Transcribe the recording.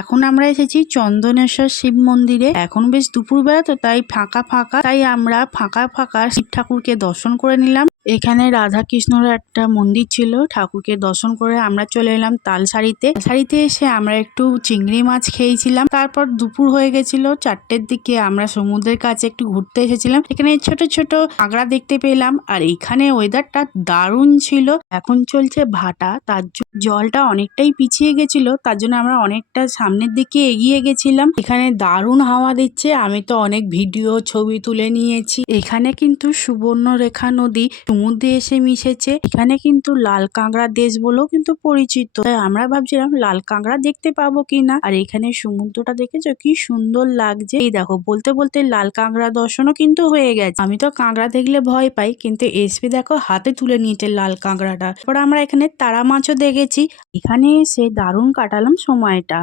এখন আমরা এসেছি চন্দনেশ্বর শিব মন্দিরে। এখন বেশ দুপুরবেলা, তো তাই ফাঁকা ফাঁকা। তাই আমরা ফাঁকা ফাঁকা শিব ঠাকুরকে দর্শন করে নিলাম। এখানে রাধা কৃষ্ণর একটা মন্দির ছিল, ঠাকুরকে দর্শন করে আমরা চলে এলাম তালসারিতে। তালসারিতে এসে আমরা একটু চিংড়ি মাছ খেয়েছিলাম। তারপর দুপুর হয়ে গেছিল, চারটের দিকে আমরা সমুদ্রের কাছে একটু ঘুরতে এসেছিলাম। এখানে ছোট ছোট আগ্রা দেখতে পেলাম, আর এখানে ওয়েদারটা দারুণ ছিল। এখন চলছে ভাটা, তার জলটা অনেকটাই পিছিয়ে গেছিল, তার জন্য আমরা অনেকটা সামনের দিকে এগিয়ে গেছিলাম। এখানে দারুণ হাওয়া দিচ্ছে, আমি তো অনেক ভিডিও ছবি তুলে নিয়েছি। এখানে কিন্তু সুবর্ণরেখা নদী সমুদ্রে এসে মিশেছে। এখানে কিন্তু লাল কাঁকড়া দেশ বলেও কিন্তু পরিচিত। তাই আমরা ভাবছিলাম লাল কাঁকড়া দেখতে পাবো কিনা? আর এখানে সমুদ্রটা দেখেছ? কি সুন্দর লাগছে। এই দেখো, বলতে বলতে লাল কাঁকড়া দর্শনও কিন্তু হয়ে গেছে। আমি তো কাঁকড়া দেখলে ভয় পাই, কিন্তু এসপি দেখো হাতে তুলে নিয়েছে লাল কাঁকড়াটা। তারপর আমরা এখানে তারা মাছও দেখেছি। এখানে এসে দারুণ কাটালাম সময়টা।